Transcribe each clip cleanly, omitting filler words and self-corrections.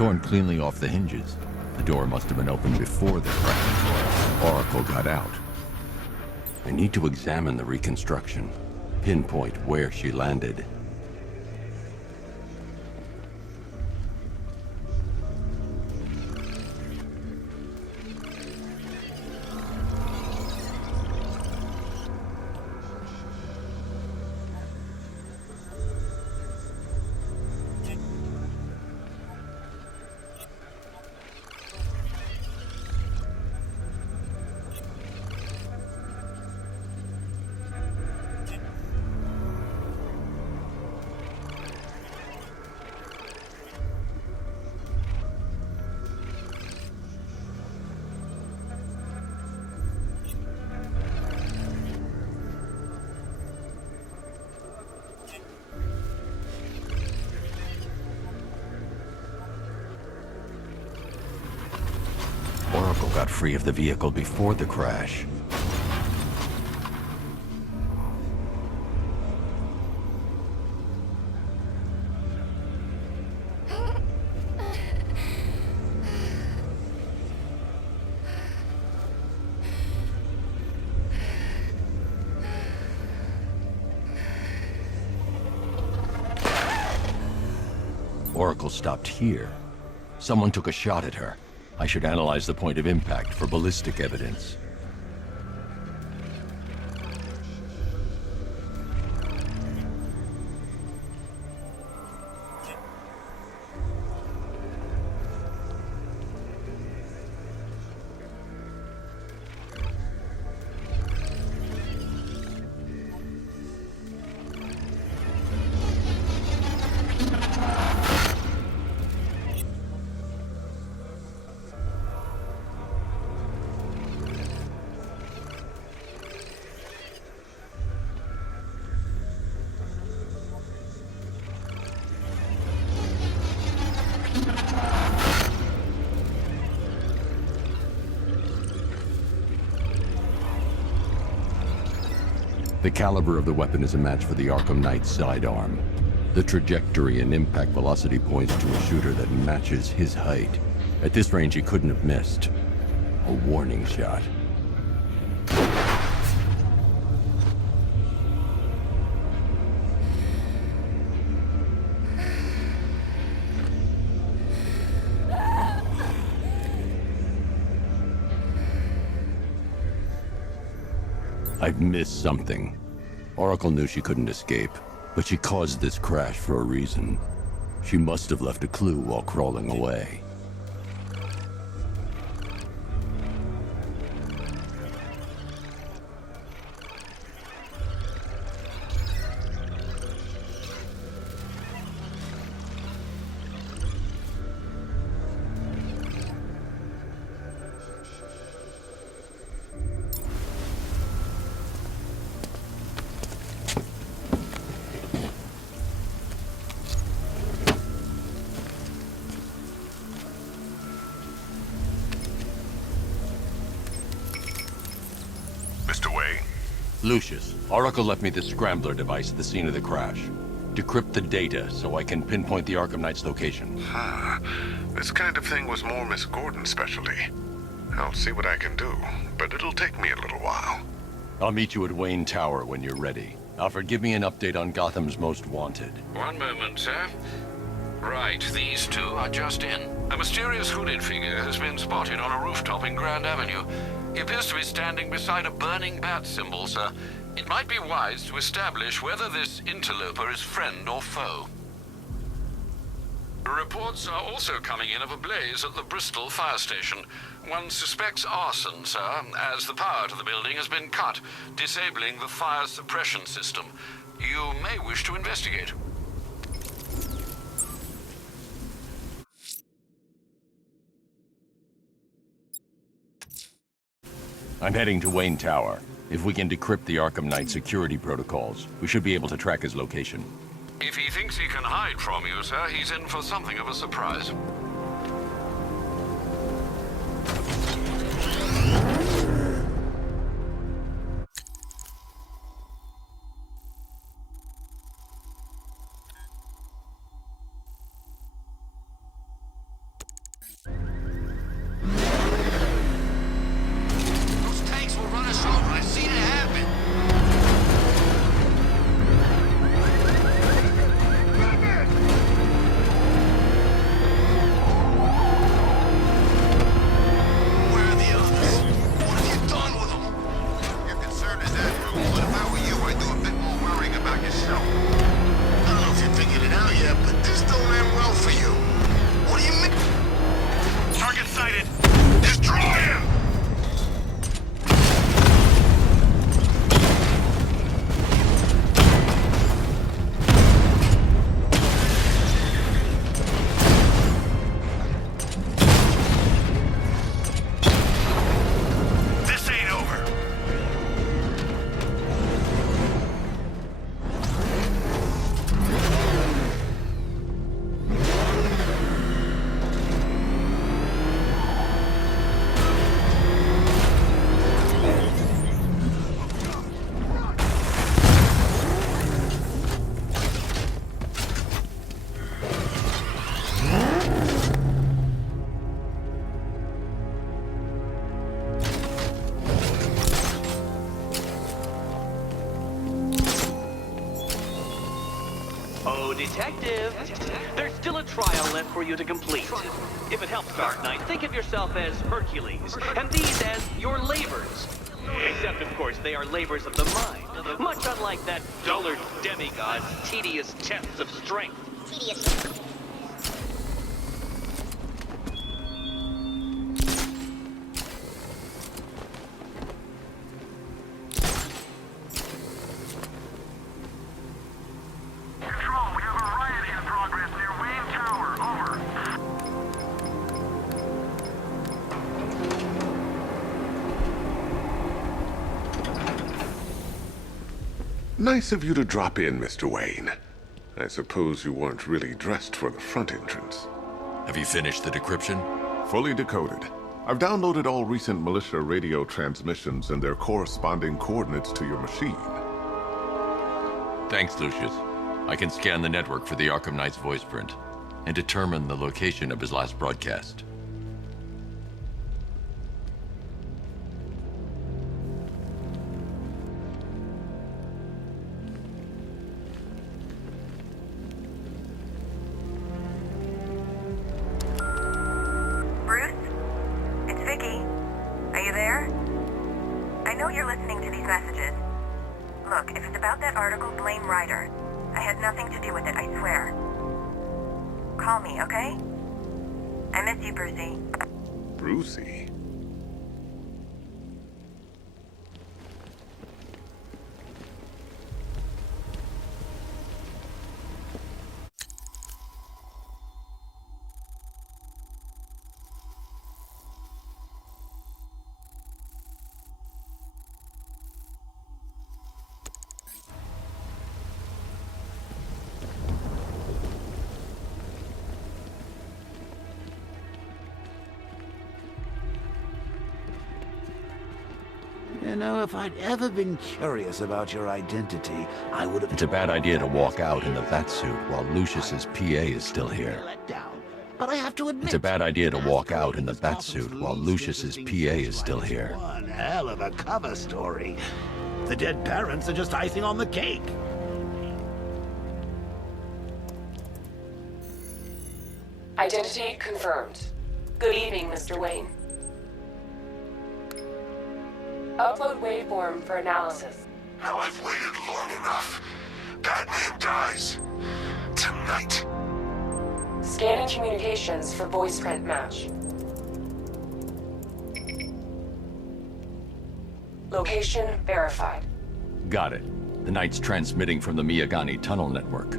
torn cleanly off the hinges. The door must have been opened before the crash. Oracle got out. I need to examine the reconstruction, pinpoint where she landed. Oracle got free of the vehicle before the crash. Oracle stopped here. Someone took a shot at her. I should analyze the point of impact for ballistic evidence. The caliber of the weapon is a match for the Arkham Knight's sidearm. The trajectory and impact velocity points to a shooter that matches his height. At this range, he couldn't have missed. A warning shot. I've missed something. Oracle knew she couldn't escape, but she caused this crash for a reason. She must have left a clue while crawling away. Lucius, Oracle left me the scrambler device at the scene of the crash. Decrypt the data so I can pinpoint the Arkham Knight's location. This kind of thing was more Miss Gordon's specialty. I'll see what I can do, but it'll take me a little while. I'll meet you at Wayne Tower when you're ready. Alfred, give me an update on Gotham's Most Wanted. One moment, sir. Right, these two are just in. A mysterious hooded figure has been spotted on a rooftop in Grand Avenue. He appears to be standing beside a burning bat symbol, sir. It might be wise to establish whether this interloper is friend or foe. Reports are also coming in of a blaze at the Bristol fire station. One suspects arson, sir, as the power to the building has been cut, disabling the fire suppression system. You may wish to investigate. I'm heading to Wayne Tower. If we can decrypt the Arkham Knight security protocols, we should be able to track his location. If he thinks he can hide from you, sir, he's in for something of a surprise. Detective, there's still a trial left for you to complete. If it helps, Dark Knight, think of yourself as Hercules, and these as your labors. Except, of course, they are labors of the mind, much unlike that dullard demigod's tedious tests of strength. Control, we have a riot in progress near Wayne Tower. Over. Nice of you to drop in, Mr. Wayne. I suppose you weren't really dressed for the front entrance. Have you finished the decryption? Fully decoded. I've downloaded all recent militia radio transmissions and their corresponding coordinates to your machine. Thanks, Lucius. I can scan the network for the Arkham Knight's voice print and determine the location of his last broadcast. Bruce? It's Vicky. Are you there? I know you're listening to these messages. Look, if it's about that article, blame Ryder. I had nothing to do with it, I swear. Call me, okay? I miss you, Brucey. Brucey? You know, if I'd ever been curious about your identity, I would have... It's a bad idea to walk out in the Batsuit while Lucius's PA is still here. Let down. But I have to admit... It's a bad idea to walk out in the Gotham's Batsuit while least Lucius's PA interesting is still case here. One hell of a cover story. The dead parents are just icing on the cake. Identity confirmed. Good evening, Mr. Wayne. Upload waveform for analysis. Now I've waited long enough. Batman dies. Tonight. Scanning communications for voice print match. Location verified. Got it. The Knight's transmitting from the Miyagani Tunnel Network.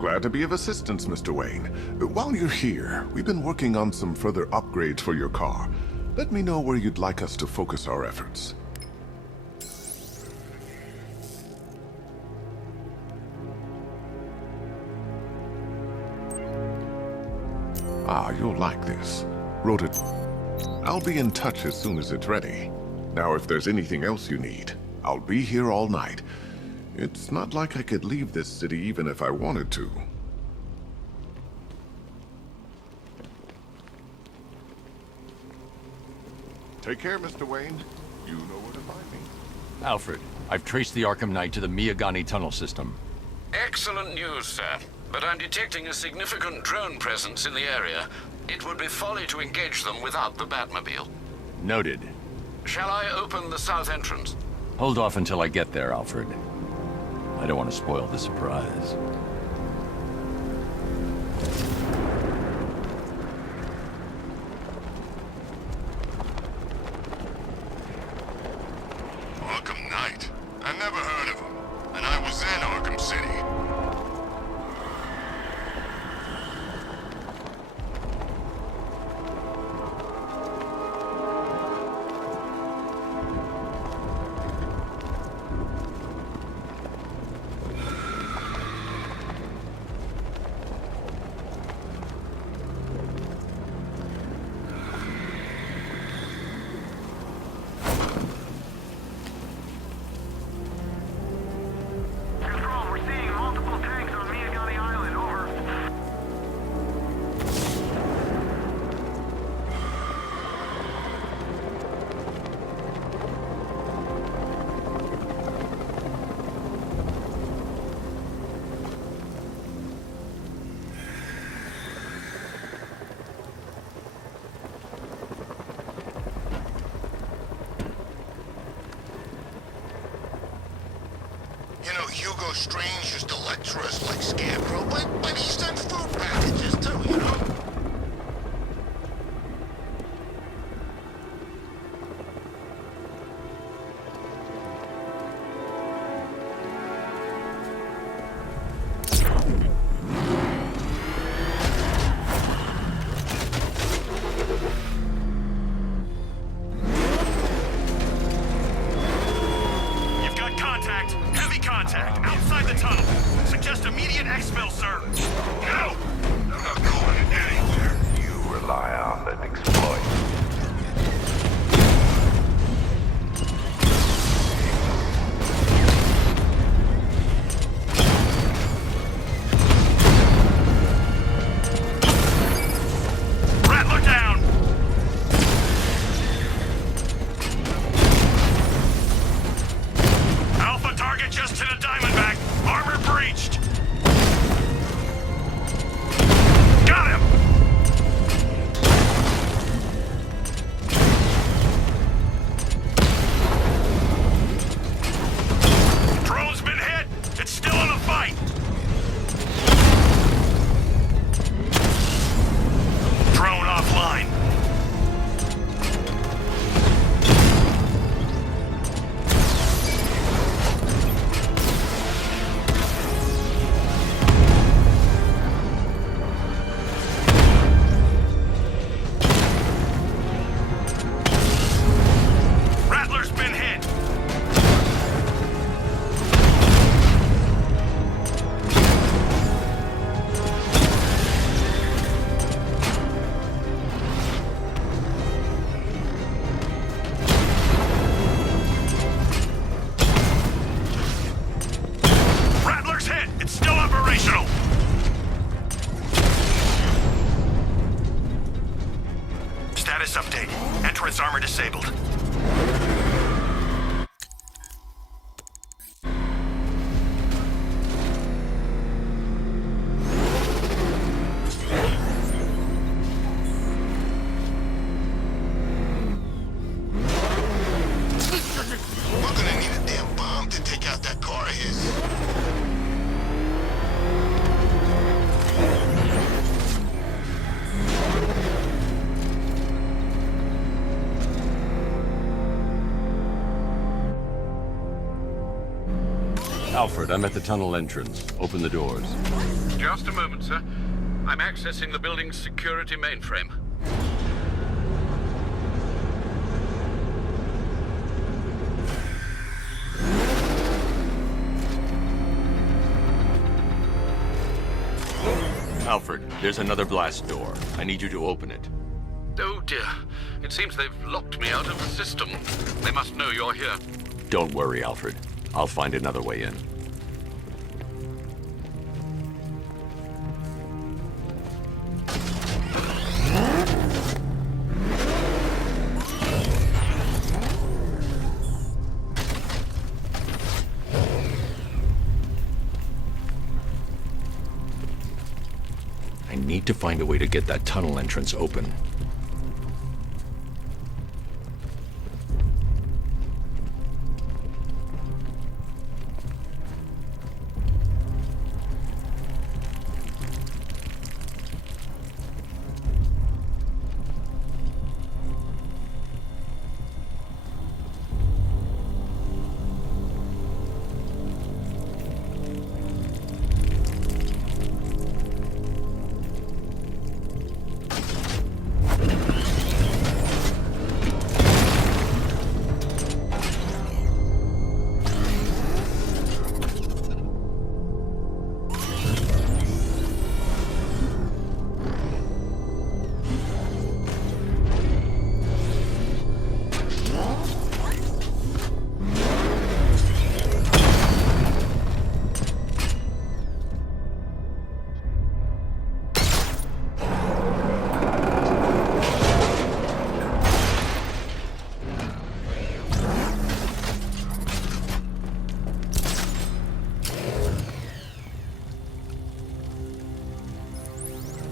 Glad to be of assistance, Mr. Wayne. While you're here, we've been working on some further upgrades for your car. Let me know where you'd like us to focus our efforts. Ah, you'll like this. Wrote it. I'll be in touch as soon as it's ready. Now, if there's anything else you need, I'll be here all night. It's not like I could leave this city even if I wanted to. Take care, Mr. Wayne. You know where to find me. Alfred, I've traced the Arkham Knight to the Miyagani Tunnel system. Excellent news, sir. But I'm detecting a significant drone presence in the area. It would be folly to engage them without the Batmobile. Noted. Shall I open the south entrance? Hold off until I get there, Alfred. I don't want to spoil the surprise. Arkham Knight? I never heard of him. And I was in Arkham City. You know, Hugo Strange used to lecture us like Scarecrow, but he sent food packages too, you know? Outside the tunnel. Suggest immediate exfil, sir. No! I'm not going anywhere. You rely on an exploit. Rattler down! Alpha target just to the Diamondback. Armor breached. Got him! Drone's been hit. It's still in the fight. Drone offline. Rattler's been hit. Rattler's hit. It's still operational. Status update. Entrance armor disabled. We're gonna need a damn bomb to take out that car of his. Alfred, I'm at the tunnel entrance. Open the doors. Just a moment, sir. I'm accessing the building's security mainframe. Alfred, there's another blast door. I need you to open it. Oh dear. It seems they've locked me out of the system. They must know you're here. Don't worry, Alfred. I'll find another way in. I need to find a way to get that tunnel entrance open.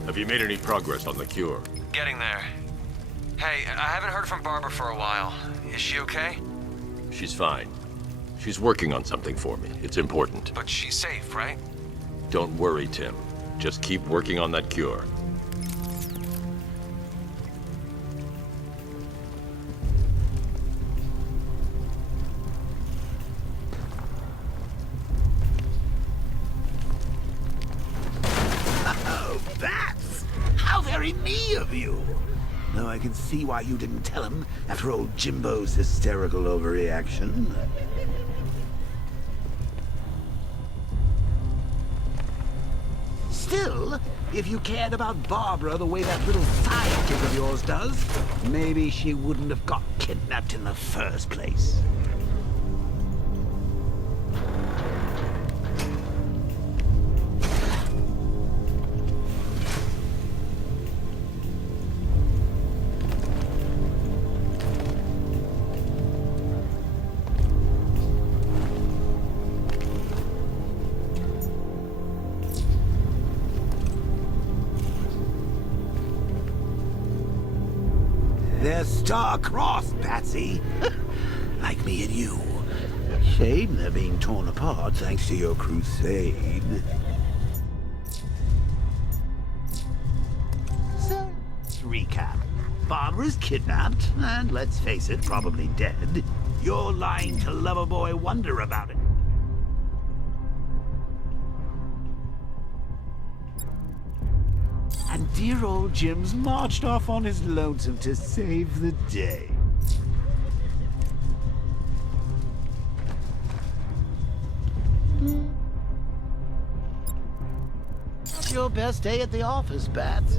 Have you made any progress on the cure? Getting there. Hey, I haven't heard from Barbara for a while. Is she okay? She's fine. She's working on something for me. It's important. But she's safe, right? Don't worry, Tim. Just keep working on that cure. Oh, bats! How very me of you! Though I can see why you didn't tell him after old Jimbo's hysterical overreaction. Still, if you cared about Barbara the way that little sidekick of yours does, maybe she wouldn't have got kidnapped in the first place. They're star-crossed, Patsy. Like me and you. Shame they're being torn apart thanks to your crusade. So, let's recap. Barbara's kidnapped, and let's face it, probably dead. You're lying to Loverboy Wonder about it. And dear old Jim's marched off on his lonesome to save the day. What's your best day at the office, Bats?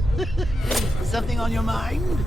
Something on your mind?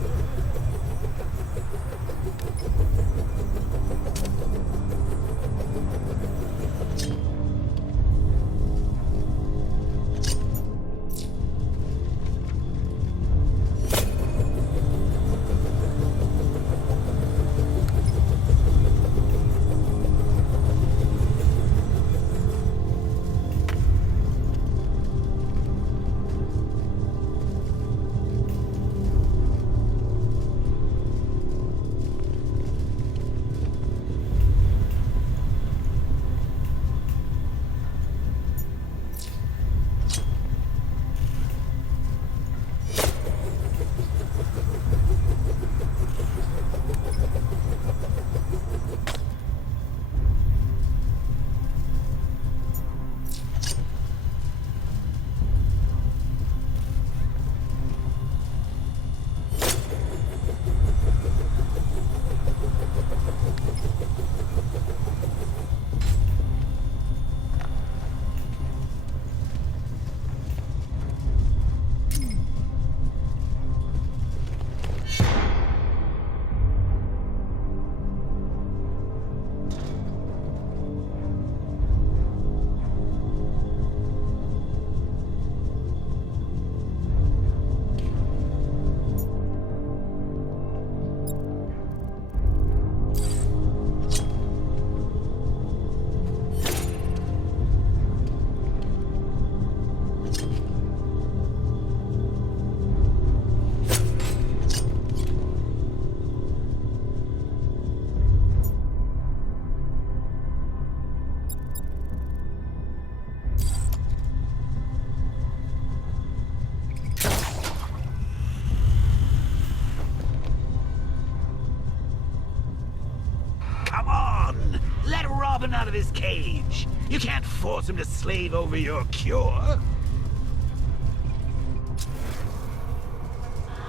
Out of his cage. You can't force him to slave over your cure.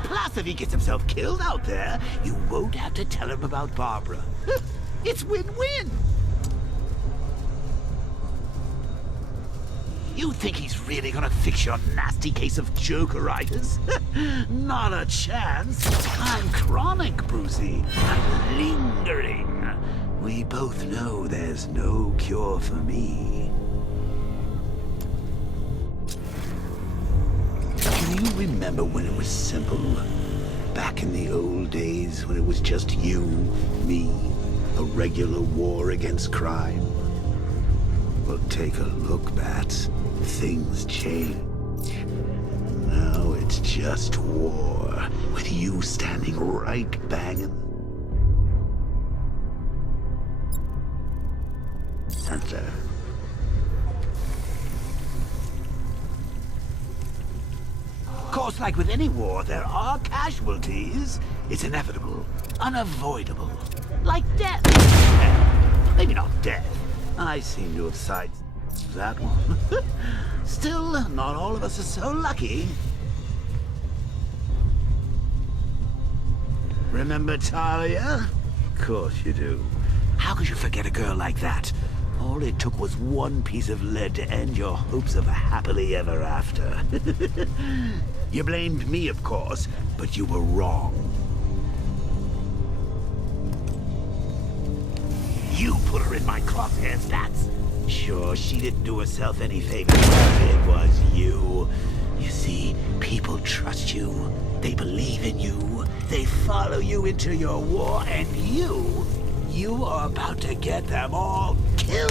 Plus, if he gets himself killed out there, you won't have to tell him about Barbara. It's win-win. You think he's really gonna fix your nasty case of Jokeritis? Not a chance. I'm chronic, Brucey. I'm lingering. We both know there's no cure for me. Can you remember when it was simple? Back in the old days when it was just you, me, a regular war against crime? Well, take a look, Bats. Things change. Now it's just war, with you standing right banging. center. Of course, like with any war, there are casualties. It's inevitable, unavoidable. Like death. Maybe not death. I seem to have sided that one. Still, not all of us are so lucky. Remember Talia? Of course you do. How could you forget a girl like that? All it took was one piece of lead to end your hopes of a happily ever after. You blamed me, of course, but you were wrong. You put her in my crosshairs, that's... Sure, she didn't do herself any favors. It was you. You see, people trust you. They believe in you. They follow you into your war, and you are about to get them all killed.